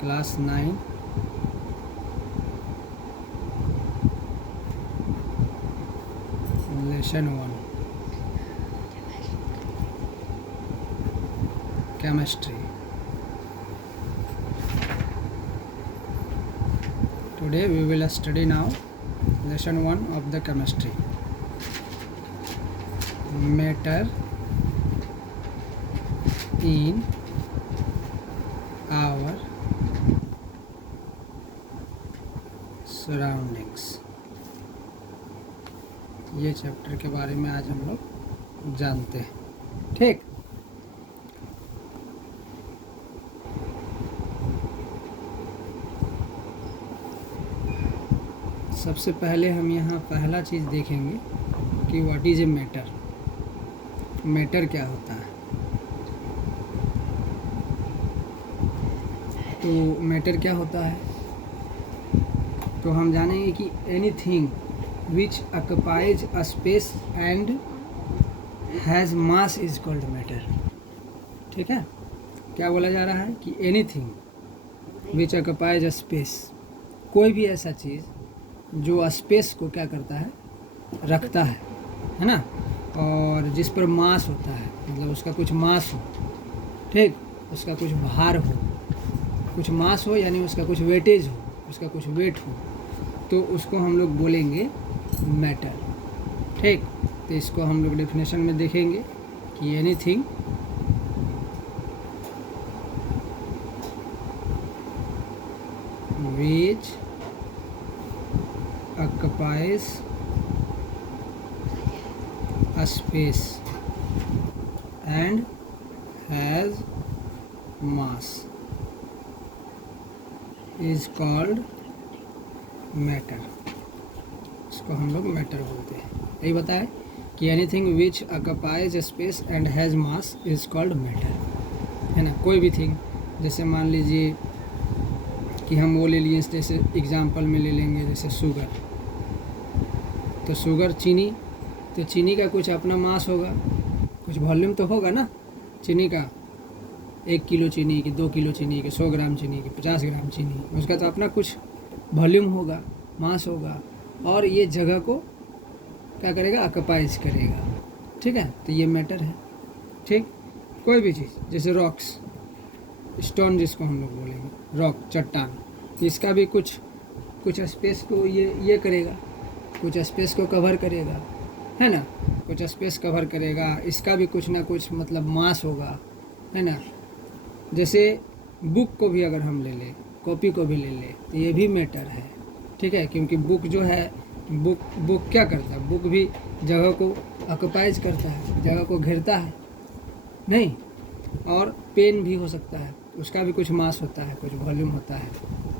Class 9 lesson 1 chemistry. Today we will study now lesson 1 of the chemistry. Matter in our surroundings। ये chapter के बारे में आज हम लोग जानते हैं। ठीक, सबसे पहले हम यहाँ पहला चीज़ देखेंगे कि what is a matter. Matter क्या होता है? तो मैटर क्या होता है तो हम जानेंगे कि anything which occupies a space and has mass is called matter. ठीक है, क्या बोला जा रहा है कि anything which occupies a space, कोई भी ऐसा चीज़ जो स्पेस को क्या करता है, रखता है ना, और जिस पर मास होता है, मतलब उसका कुछ मास हो, ठीक, उसका कुछ भार हो, कुछ मास हो यानी उसका कुछ वेटेज हो, उसका कुछ वेट हो, तो उसको हम लोग बोलेंगे मैटर। ठीक, तो इसको हम लोग डेफिनेशन में देखेंगे कि anything which occupies a space and has mass is called matter। इसको हम लोग मैटर बोलते हैं। यही बताए कि anything which occupies a space and has mass is called matter, है ना। कोई भी थिंग, जैसे मान लीजिए कि हम वो ले लिए, जैसे एग्जांपल में ले लेंगे जैसे शुगर। तो शुगर चीनी, तो चीनी का कुछ अपना मास होगा, कुछ वॉल्यूम तो होगा ना चीनी का। 1 किलो चीनी की, 2 किलो चीनी की, 100 ग्राम चीनी की, 50 ग्राम चीनी, उसका तो अपना कुछ वॉल्यूम होगा, मास होगा, और ये जगह को क्या करेगा, ऑक्युपाइज करेगा। ठीक है, तो ये मैटर है। ठीक, कोई भी चीज़ जैसे रॉक्स, स्टोन जिसको हम लोग बोलेंगे, रॉक, चट्टान, इसका भी कुछ स्पेस को ये करेगा, कुछ स्पेस को कवर करेगा, है ना, कुछ स्पेस कवर करेगा। इसका भी कुछ ना कुछ मतलब मास होगा, है ना। जैसे बुक को भी अगर हम ले लें, कॉपी को भी ले लें, तो ये भी मैटर है। ठीक है, क्योंकि बुक जो है, बुक क्या करता है, बुक भी जगह को ऑक्युपाइज करता है, जगह को घेरता है, नहीं। और पेन भी हो सकता है, उसका भी कुछ मास होता है, कुछ वॉल्यूम होता है,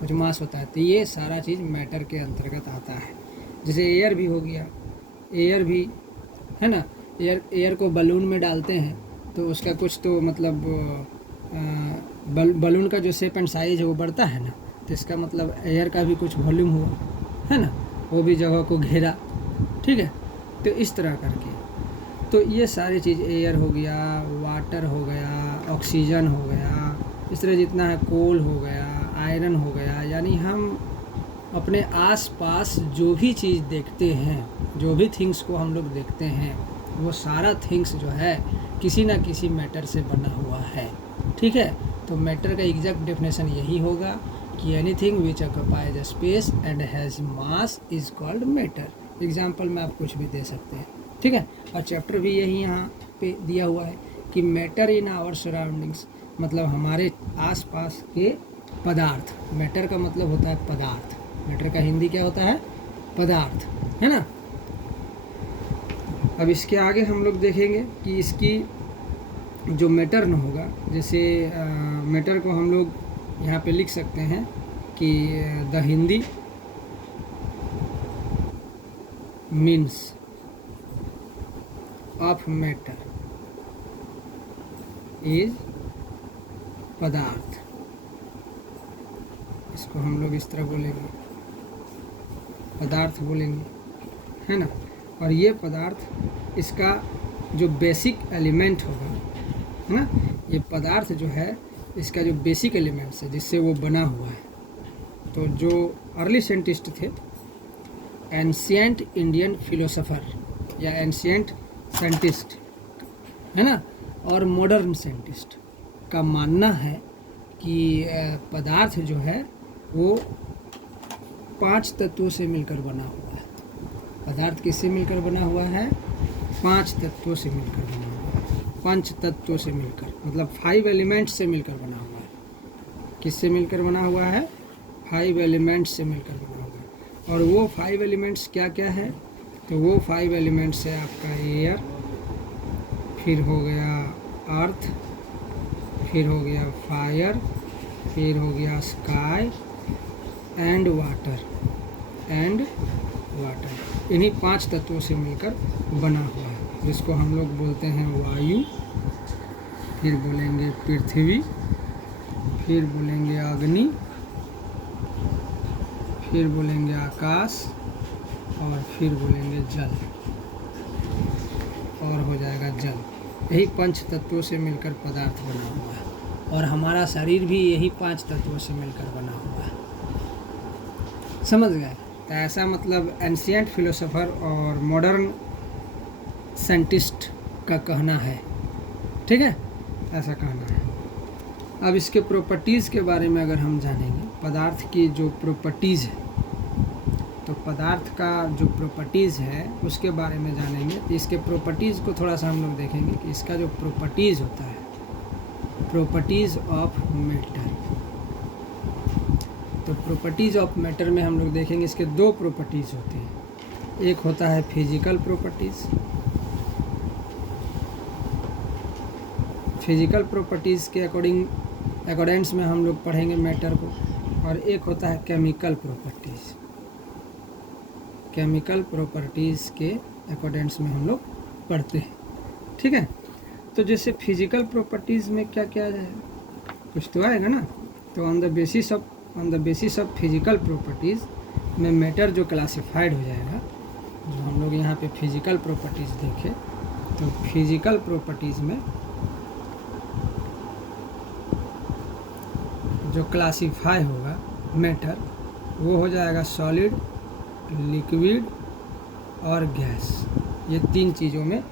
कुछ मास होता है। तो ये सारा चीज़ मैटर के अंतर्गत आता है। जैसे एयर भी हो गया, एयर भी, है ना, एयर को बलून में डालते हैं तो उसका कुछ तो मतलब बलून का जो शेप एंड साइज है वो बढ़ता है ना, तो इसका मतलब एयर का भी कुछ वॉल्यूम हुआ, है ना, वो भी जगह को घेरा। ठीक है, तो इस तरह करके तो ये सारी चीज़, एयर हो गया, वाटर हो गया, ऑक्सीजन हो गया, इस तरह जितना है, कोल हो गया, आयरन हो गया, यानी हम अपने आसपास जो भी चीज़ देखते हैं, जो भी थिंग्स को हम लोग देखते हैं, वो सारा थिंग्स जो है किसी ना किसी मैटर से बना हुआ है। ठीक है, तो मैटर का एग्जैक्ट डेफिनेशन यही होगा कि anything which occupies a space and has mass is called matter. Example में आप कुछ भी दे सकते हैं। ठीक है, और चैप्टर भी यही यहाँ पे दिया हुआ है कि मैटर इन आवर सराउंडिंग्स, मतलब हमारे आसपास के पदार्थ। मैटर का मतलब होता है पदार्थ। मैटर का हिंदी क्या होता है, पदार्थ, है ना। अब इसके आगे हम लोग देखेंगे कि इसकी जो मैटर न होगा, जैसे मैटर को हम लोग यहाँ पे लिख सकते हैं कि the Hindi means of matter is पदार्थ। इसको हम लोग इस तरह बोलेंगे, पदार्थ बोलेंगे, है ना। और ये पदार्थ, इसका जो बेसिक एलिमेंट होगा, है ना, ये पदार्थ जो है इसका जो बेसिक एलिमेंट्स है जिससे वो बना हुआ है, तो जो अर्ली साइंटिस्ट थे, एंशिएंट इंडियन फिलोसोफर या एंशिएंट साइंटिस्ट है ना, और मॉडर्न साइंटिस्ट का मानना है कि पदार्थ जो है वो 5 तत्वों से मिलकर बना हुआ है। पदार्थ किससे मिलकर बना हुआ है? 5 तत्वों से मिलकर बना हुआ है। 5 तत्वों से मिलकर, मतलब 5 एलिमेंट्स से मिलकर बना हुआ है। किससे मिलकर बना हुआ है? 5 एलिमेंट्स से मिलकर बना हुआ है। और वो 5 एलिमेंट्स क्या क्या है? तो वो 5 एलिमेंट्स है आपका एयर, फिर हो गया अर्थ, फिर हो गया फायर, फिर हो गया स्काई एंड वाटर इन्हीं 5 तत्वों से मिलकर बना हुआ है, जिसको हम लोग बोलते हैं वायु, फिर बोलेंगे पृथ्वी, फिर बोलेंगे अग्नि, फिर बोलेंगे आकाश, और फिर बोलेंगे जल, और हो जाएगा जल। यही 5 तत्वों से मिलकर पदार्थ बना हुआ है, और हमारा शरीर भी यही 5 तत्वों से मिलकर बना हुआ है। समझ गए? तो ऐसा मतलब एंशिएंट फिलोसोफर और मॉडर्न साइंटिस्ट का कहना है, ठीक है, ऐसा कहना है। अब इसके प्रॉपर्टीज़ के बारे में अगर हम जानेंगे, पदार्थ की जो प्रॉपर्टीज़ है, तो पदार्थ का जो प्रॉपर्टीज़ है उसके बारे में जानेंगे। तो इसके प्रॉपर्टीज़ को थोड़ा सा हम लोग देखेंगे कि इसका जो प्रॉपर्टीज़ होता है, प्रॉपर्टीज़ ऑफ मैटर। तो प्रॉपर्टीज़ ऑफ मैटर में हम लोग देखेंगे इसके 2 प्रॉपर्टीज़ होते हैं। एक होता है फिजिकल प्रॉपर्टीज़, फिजिकल प्रॉपर्टीज़ के अकॉर्डेंस में हम लोग पढ़ेंगे मैटर को, और एक होता है केमिकल प्रॉपर्टीज़। केमिकल प्रॉपर्टीज़ के अकॉर्डेंस में हम लोग पढ़ते हैं, ठीक है। तो जैसे फिजिकल प्रॉपर्टीज़ में क्या क्या है, कुछ तो आएगा ना। तो on the basis of physical properties में मैटर जो क्लासिफाइड हो जाएगा, जो हम लोग यहाँ पे फिजिकल प्रॉपर्टीज़ देखें, तो फिजिकल प्रॉपर्टीज़ में जो क्लासिफाई होगा मैटर, वो हो जाएगा सॉलिड, लिक्विड और गैस। ये 3 चीज़ों में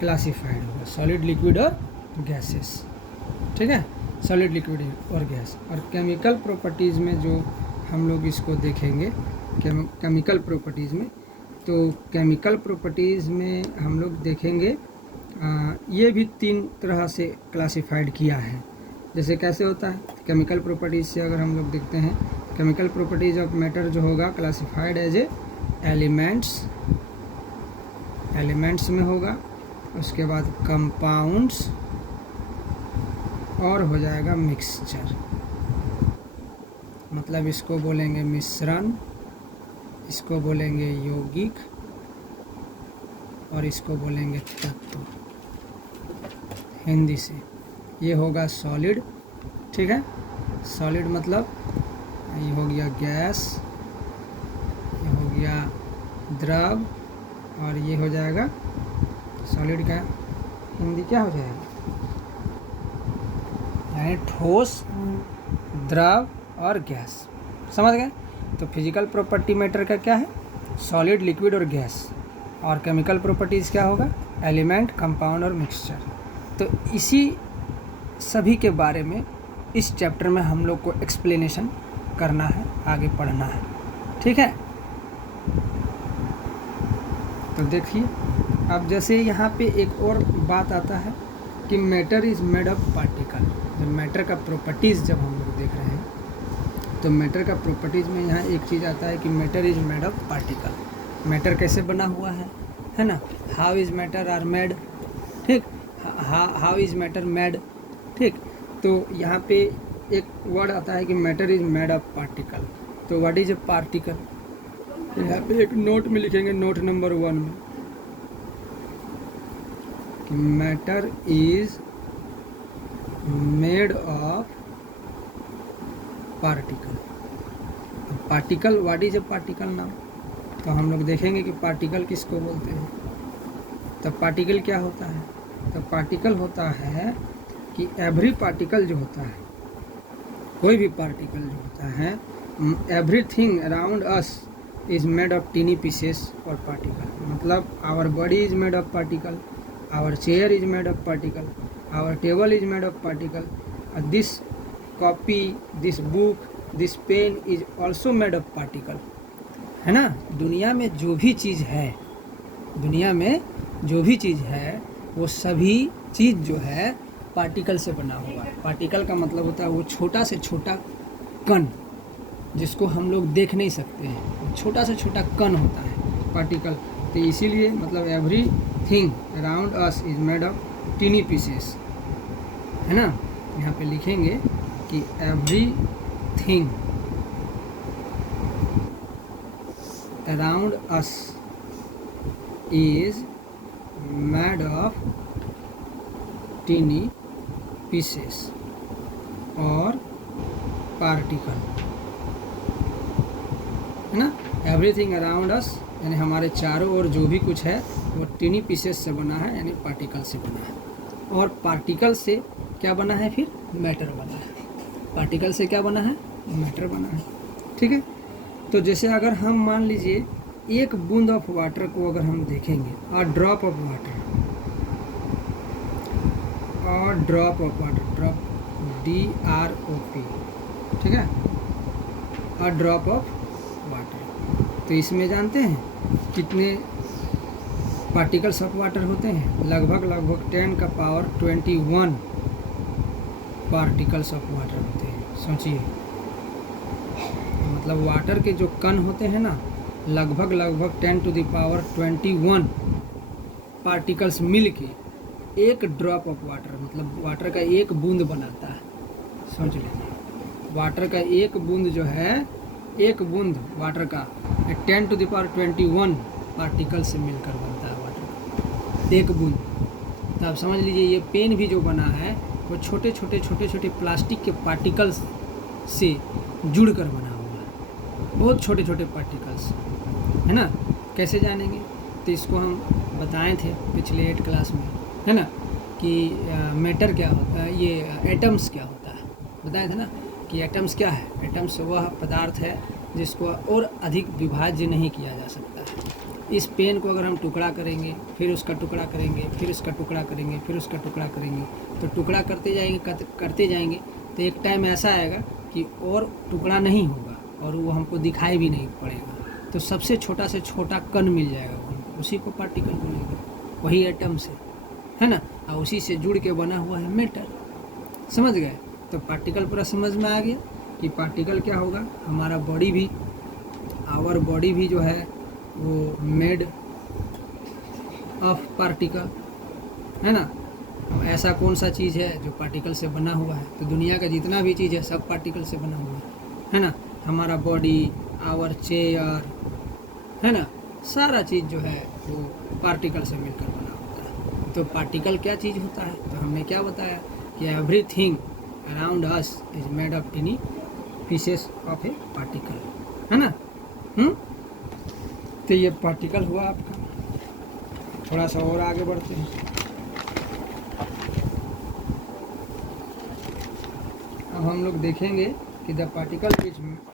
क्लासिफाइड होगा, सॉलिड, लिक्विड और गैसेस, ठीक है, सॉलिड, लिक्विड और गैस। और केमिकल प्रॉपर्टीज़ में जो हम लोग इसको देखेंगे, केमिकल प्रॉपर्टीज़ में, तो केमिकल प्रॉपर्टीज़ में हम लोग देखेंगे ये भी 3 तरह से क्लासिफाइड किया है। जैसे कैसे होता है केमिकल प्रॉपर्टीज़ से अगर हम लोग देखते हैं, केमिकल प्रॉपर्टीज़ ऑफ मैटर जो होगा क्लासिफाइड एज ए एलिमेंट्स में होगा, उसके बाद कंपाउंड्स, और हो जाएगा मिक्सचर। मतलब इसको बोलेंगे मिश्रण, इसको बोलेंगे यौगिक, और इसको बोलेंगे तत्व हिंदी से। ये होगा सॉलिड, ठीक है, सॉलिड मतलब ये हो गया गैस, ये हो गया द्रव, और ये हो जाएगा सॉलिड का हिंदी क्या हो जाएगा, यानी ठोस, द्रव और गैस। समझ गए? तो फिजिकल प्रॉपर्टी मैटर का क्या है, सॉलिड, लिक्विड और गैस। और केमिकल प्रॉपर्टीज़ क्या होगा, एलिमेंट, कंपाउंड और मिक्सचर। तो इसी सभी के बारे में इस चैप्टर में हम लोग को एक्सप्लेनेशन करना है, आगे पढ़ना है, ठीक है। तो देखिए, अब जैसे यहाँ पे एक और बात आता है कि matter is made of particle. जब मैटर का प्रॉपर्टीज़ जब हम लोग देख रहे हैं, तो मैटर का प्रॉपर्टीज़ में यहाँ एक चीज़ आता है कि matter is made of particle. Matter कैसे बना हुआ है ना, how is matter are made, ठीक, हाउ इज़ मैटर मेड, ठीक। तो यहाँ पे एक वर्ड आता है कि matter is made of particle. तो व्हाट इज़ ए पार्टिकल, यहाँ पे एक नोट में लिखेंगे, नोट नंबर 1 में, कि matter is made of particle. Particle, what is a particle now, तो हम लोग देखेंगे कि पार्टिकल किसको बोलते हैं। तो पार्टिकल क्या होता है, तो पार्टिकल होता है कि एवरी पार्टिकल जो होता है, कोई भी पार्टिकल जो होता है, everything around us is made of tiny pieces और पार्टिकल। मतलब our body is made of particle, our chair is made of particle, our table is made of particle, this copy, this book, this pen is also made of particle, है ना। दुनिया में जो भी चीज़ है, दुनिया में जो भी चीज़ है वो सभी चीज़ जो है पार्टिकल से बना हुआ है। पार्टिकल का मतलब होता है वो छोटा से छोटा कण, जिसको हम लोग देख नहीं सकते हैं, छोटा से छोटा कण होता है पार्टिकल। तो इसीलिए मतलब everything around us is made of tiny pieces, है ना। यहाँ पे लिखेंगे कि everything around us is made of teeny pieces और particle, है ना। एवरीथिंग अराउंड अस यानी हमारे चारों ओर जो भी कुछ है वो टीनी पीसेस से बना है, यानी पार्टिकल से बना है। और पार्टिकल से क्या बना है, फिर मैटर बना है। पार्टिकल से क्या बना है, मैटर बना है, ठीक है। तो जैसे अगर हम मान लीजिए एक बूंद ऑफ वाटर को अगर हम देखेंगे, a drop of water, a drop of water, drop DROP, ठीक है, अ ड्रॉप ऑफ वाटर। तो इसमें जानते हैं कितने पार्टिकल्स ऑफ वाटर होते हैं? लगभग 10 का पावर 21 पार्टिकल्स ऑफ वाटर होते हैं। सोचिए, मतलब वाटर के जो कण होते हैं ना, लगभग 10 टू द पावर 21 पार्टिकल्स मिल के एक ड्रॉप ऑफ वाटर, मतलब वाटर का एक बूंद बनाता है। सोच लीजिए, वाटर का एक बूंद जो है, एक बूंद वाटर का 10 टू द पावर 21 पार्टिकल से मिलकर बनता है वाटर का एक बूंद। तो आप समझ लीजिए ये पेन भी जो बना है वो छोटे छोटे प्लास्टिक के पार्टिकल्स से जुड़कर बना हुआ है, बहुत छोटे छोटे पार्टिकल्स, है ना। कैसे जानेंगे? तो इसको हम बताए थे पिछले 8 क्लास में, है ना, कि मैटर क्या होता है, ये एटम्स क्या होता है, बताए थे ना कि एटम्स क्या है। एटम्स वह पदार्थ है जिसको और अधिक विभाज्य नहीं किया जा सकता है। इस पेन को अगर हम टुकड़ा करेंगे, फिर उसका टुकड़ा करेंगे, फिर उसका टुकड़ा करेंगे, फिर उसका टुकड़ा करेंगे, तो टुकड़ा करते जाएंगे तो एक टाइम ऐसा आएगा कि और टुकड़ा नहीं होगा और वो हमको दिखाई भी नहीं पड़ेगा। तो सबसे छोटा से छोटा कण मिल जाएगा हमको, उसी को पार्टिकल बोलेंगे, वही एटम से, है ना। और उसी से जुड़ के बना हुआ है मैटर। समझ गए? तो पार्टिकल पूरा समझ में आ गया कि पार्टिकल क्या होगा। हमारा बॉडी भी, आवर बॉडी भी जो है वो मेड ऑफ पार्टिकल, है ना। ऐसा कौन सा चीज़ है जो पार्टिकल से बना हुआ है? तो दुनिया का जितना भी चीज़ है सब पार्टिकल से बना हुआ है ना। हमारा बॉडी, आवर चेयर, है ना, सारा चीज़ जो है वो पार्टिकल से मिलकर बना होता है। तो पार्टिकल क्या चीज़ होता है? तो हमने क्या बताया कि everything around us is made of tiny pieces of a particle, है ना। तो ये पार्टिकल हुआ आपका। थोड़ा सा और आगे बढ़ते हैं। अब हम लोग देखेंगे कि द पार्टिकल विच